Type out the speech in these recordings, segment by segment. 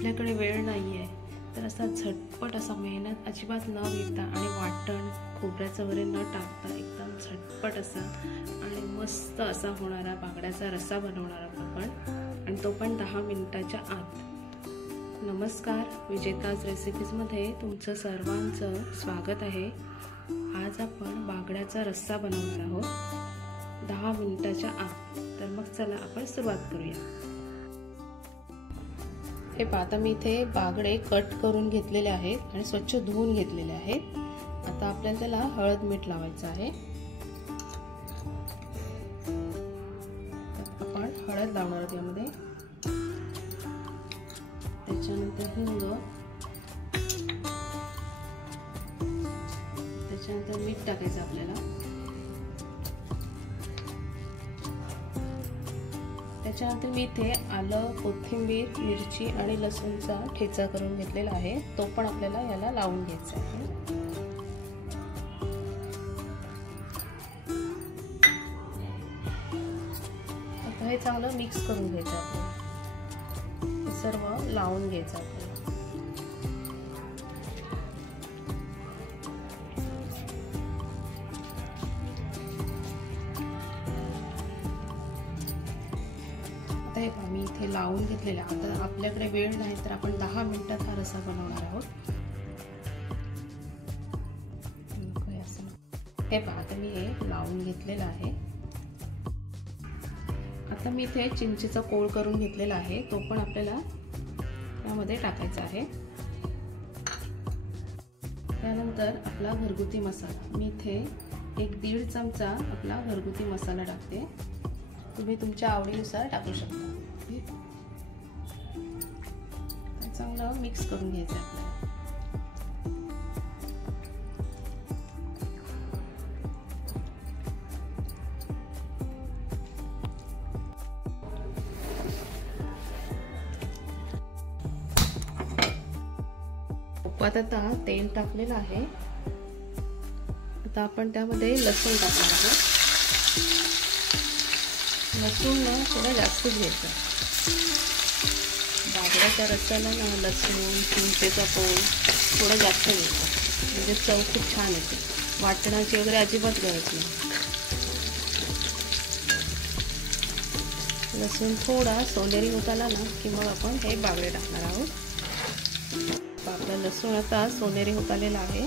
आपल्याकडे वेळ नाहीये तर असा झटपट असा मेहनत अजिबात न घेता आणि वाटण खोबऱ्याचं वगैरे न टाकता एकदम झटपट असा आणि मस्त असा होणारा बागड्याचा रस्सा बनवणार आहोत आपण, आणि तो पण 10 मिनिटाच्या आत। नमस्कार, विजेताज रेसिपीजमध्ये तुमचं सर्वांचं स्वागत आहे। आज आपण बागड्याचा रस्सा बनवणार आहोत 10 मिनिटाच्या आत। तर मग चला आपण सुरुवात करूया। हे पाहता मी इथे बागडे कट करून घेतलेले आहेत आणि स्वच्छ धुवून घेतलेले आहेत। आता आपल्याला त्याला हळद मीठ लावायचं आहे। आपण हळद लावणार आहोत यामध्ये, त्याच्यानंतर हिंग, त्याच्यानंतर मीठ टाकायचं आपल्याला, त्याच्यानंतर मी इथे आलं, कोथिंबीर, मिरची आणि लसूणचा ठेचा करून घेतलेला आहे, तो पण आपल्याला याला लावून घ्यायचा आहे। आता हे चांगलं मिक्स करून घ्यायचं आपल्याला, हे सर्व लावून घ्यायचं आपल्याला। मी इथे लावून घेतलेला। आता आपल्याकडे वेळ नाही तर आपण 10 मिनिटात हा रस्सा बनवणार आहोत। हे पहा, आता मी हे लावून घेतलेलं आहे। आता मी इथे चिंचेचा कोळ करून घेतलेला आहे, तो पण आपल्याला यामध्ये टाकायचा आहे। त्यानंतर आपला घरगुती मसाला, मी इथे 1-1.5 चमचा आपला घरगुती मसाला टाकते, तुम्ही तुमच्या आवडीनुसार टाकू शकता। चांगलं मिक्स करून घ्यायचं आपल्याला। तुपात आता तेल टाकलेलं आहे। आता आपण त्यामध्ये लसूण टाकणार आहोत। लसूण थोडं जास्त घ्यायचं। बागड्याच्या रस्स्याला ना लसूण, चिंचेचा कोळ थोडं जास्त घ्यायचं, म्हणजे चव खूप छान येते। वाटणाची वगैरे अजिबात गरज नाही। लसूण थोडा सोनेरी होत आला ना की मग आपण हे बागडे टाकणार आहोत। आपला लसूण आता सोनेरी होत आलेला आहे।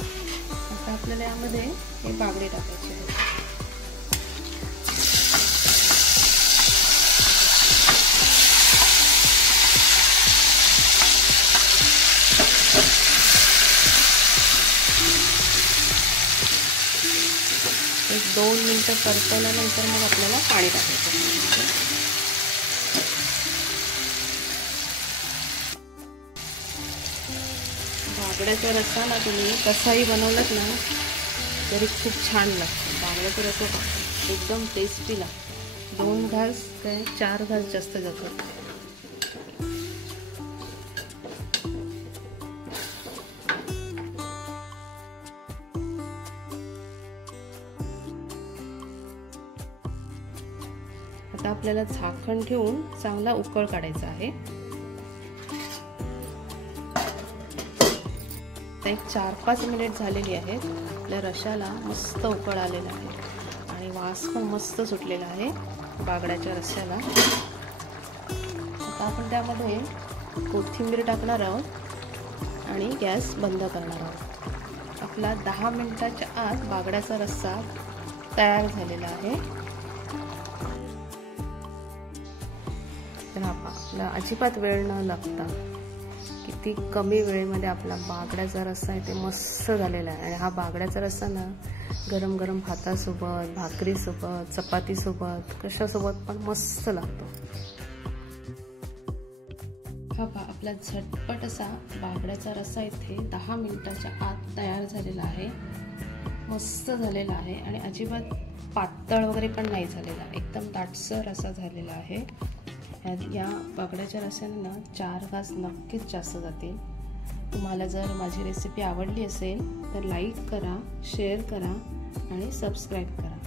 आता आपल्याला यामध्ये हे बागडे टाकायचे आहेत। एक 2 मिनिटं परतवल्यानंतर मग आपल्याला पाणी टाकायचं। बागड्याचा रस्सा ना तुम्ही कसाही बनवलात ना तरी खूप छान लागतो। बागड्याचा रस्सा एकदम टेस्टी लागतो। 2 घास काय 4 घास जास्त जातात। आता आपल्याला झाकण ठेवून चांगला उकळ काढायचा आहे। एक 4-5 मिनिट झालेली आहेत। आपल्या रश्श्याला मस्त उकळ आलेला आहे आणि वास पण मस्त सुटलेला आहे बागड्याच्या रश्श्याला। आता आपण त्यामध्ये कोथिंबीर टाकणार आहोत आणि गॅस बंद करणार आहोत। आपला 10 मिनिटाच्या आत बागड्याचा रस्सा तयार झालेला आहे। आपला अजिबात वेळ न लागता किती कमी वेळेमध्ये आपला बागड्याचा रस्सा आहे ते मस्त झालेला आहे। आणि हा बागड्याचा रस्सा ना गरम गरम भातासोबत, भाकरीसोबत, चपातीसोबत, कशासोबत पण मस्त लागतो। हा आपला झटपट असा बागड्याचा रस्सा इथे 10 मिनिटाच्या आत तयार झालेला आहे। मस्त झालेला आहे आणि अजिबात पातळ वगैरे पण नाही झालेला, एकदम दाटसर असा झालेला आहे। या बागड्याच्या रस्स्याने ना 4 घास नक्कीच जास्त जातील। तुम्हाला जर माझी रेसिपी आवडली असेल तर लाईक करा, शेअर करा आणि सबस्क्राईब करा।